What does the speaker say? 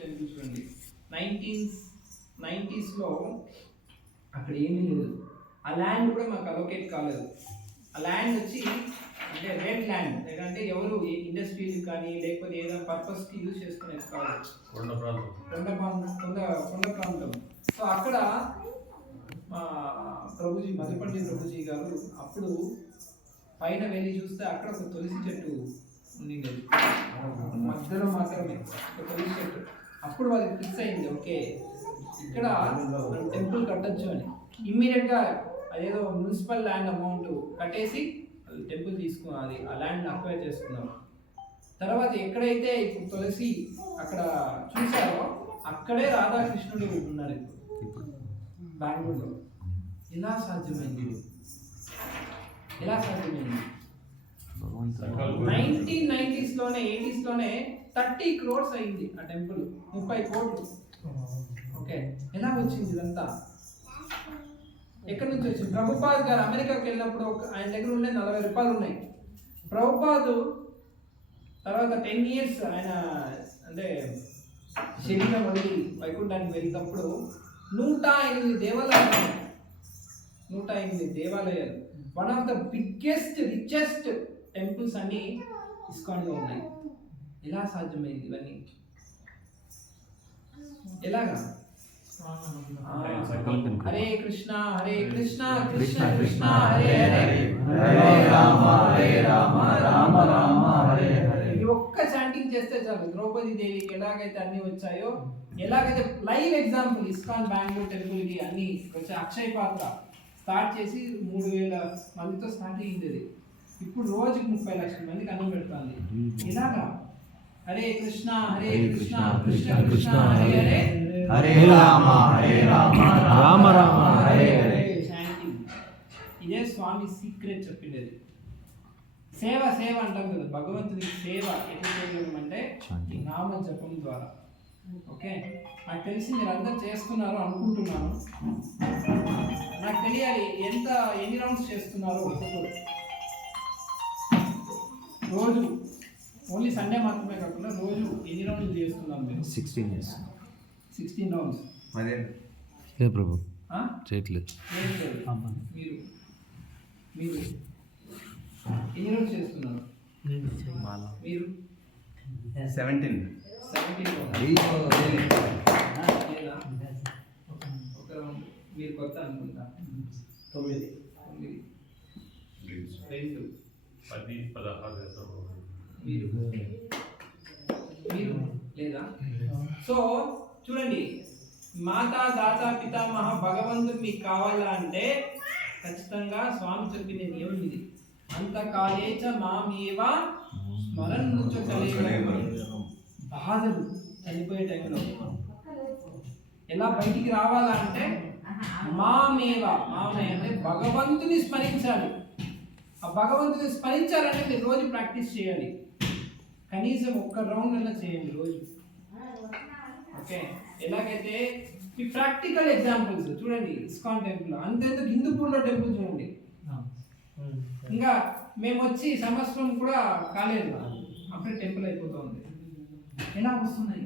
Temple చూడండి 1990s అక్కడ ఏమీ లేదు. ఆ ల్యాండ్ కూడా మాకు అలొకేట్ కాలేదు. ఆ ల్యాండ్ వచ్చి అంటే రెడ్ ల్యాండ్, లేదంటే ఎవరు ఇండస్ట్రీస్ కానీ లేకపోతే ఏదైనా పర్పస్కి యూజ్ చేసుకునేది కాదు. కొండ ప్రాంతం. సో అక్కడ మా ప్రభుజీ మధుపండి ప్రభుజీ గారు అప్పుడు పైన వెళ్ళి చూస్తే అక్కడ ఒక తులసి చెట్టు ఉండింది. మధ్యలో మాత్రమే ఒక తులసి చెట్టు. అప్పుడు వాళ్ళకి ఫిక్స్ అయింది, ఓకే ఇక్కడ మనం టెంపుల్ కట్టచ్చు అని. ఇమ్మీడియట్గా అదేదో మున్సిపల్ ల్యాండ్ అమౌంట్ కట్టేసి టెంపుల్ తీసుకున్నది, ఆ ల్యాండ్ అక్వైర్ చేసుకున్నారు. తర్వాత ఎక్కడైతే ఇప్పుడు తులసి అక్కడ చూసారో అక్కడే రాధాకృష్ణుడు ఉన్నారు ఇప్పుడు బెంగళూరులో. ఎలా సాధ్యమైంది? 1990s 80s 30 crores అయింది ఆ టెంపుల్, 30 కోట్లు. ఓకే, ఎలా వచ్చింది ఇదంతా? ఎక్కడి నుంచి వచ్చింది? ప్రభుపాద్ గారు అమెరికాకి వెళ్ళినప్పుడు ఆయన దగ్గర ఉండే 40 రూపాయలు ఉన్నాయి. ప్రభుపాద్ తర్వాత 10 years ఆయన అంటే శరీరం వదిలి వైకుంఠానికి వెళ్ళినప్పుడు 108 దేవాలయాలు, 108 దేవాలయాలు, one of the biggest richest temples అన్ని ఇస్కాన్లో ఉన్నాయి. ఎలా సాధ్యమైంది ఇవన్నీ? ఎలాగా? హరే కృష్ణ హరే కృష్ణ కృష్ణ కృష్ణ హరే హరే, హరే రామ రామ రామ హరే హరే. ఈ ఒక్క చాంటింగ్ చేస్తే చాలు. ద్రౌపది దేవికి ఎలాగైతే అన్ని వచ్చాయో, ఎలాగైతే లైవ్ ఎగ్జాంపుల్ ఇస్కాన్ బెంగళూరు టెంపుల్కి అన్ని వచ్చే అక్షయ పాత్ర స్టార్ట్ చేసి 3000 మందితో స్టార్ట్ అయ్యింది. ఇప్పుడు రోజుకి 30 లక్షల మందికి అన్నం పెడుతుంది. ఇలాగా హరే కృష్ణ కృష్ణ కృష్ణ హరే హరే, హరే రామ రామ రామ హరే హరే. ఇదే స్వామి సీక్రెట్ చెప్పిండేది. సేవ అంటాం కదా, భగవంతునికి సేవ ఎట్లా చేయగలం అంటే ఈ నామ జపం ద్వారా. ఓకే, నాకు తెలిసి మీరు అందరు చేస్తున్నారు అనుకుంటున్నాను. నాకు తెలియాలి ఎన్ని రౌండ్స్ చేస్తున్నారు ఒక్కొక్కరు రోజు. ఓన్లీ సండే మాత్రమే కాకుండా రోజు ఎన్ని రౌండ్లు చేస్తున్నారు మీరు? 16 రౌండ్స్. లేదు ప్రభు, చేయట్లేదు. మీరు ఎన్ని రౌండ్స్ చేస్తున్నారు? మీరు 17 ఒక రౌండ్. మీరు కొత్త అనుకుంటా. 9 2 10 16 మీరు లేదా? సో చూడండి, మాతా దాత పితామహ భగవంతుడు మీకు కావాలా అంటే ఖచ్చితంగా స్వామి చెప్పిన నియమం ఇది. అంతకాలేచ మామేవ స్మరణుచలేవ. బాధలు చనిపోయే టైంలో ఎలా బయటికి రావాలా అంటే మామేవ అంటే భగవంతుని స్మరించాలి. ఆ భగవంతుని స్మరించాలంటే మీరు రోజు ప్రాక్టీస్ చేయాలి. కనీసం ఒక్క రౌండ్ అలా చేయండి రోజు. ఓకే, ఎలాగైతే ఈ ప్రాక్టికల్ ఎగ్జాంపుల్స్ చూడండి. ఇస్కాన్ టెంపుల్ అంతేందుకు హిందూపూర్లో టెంపుల్ చూడండి. ఇంకా మేము వచ్చి సంవత్సరం కూడా కాలేదు, అప్పుడే టెంపుల్ అయిపోతుంది. ఎలా వస్తున్నాయి?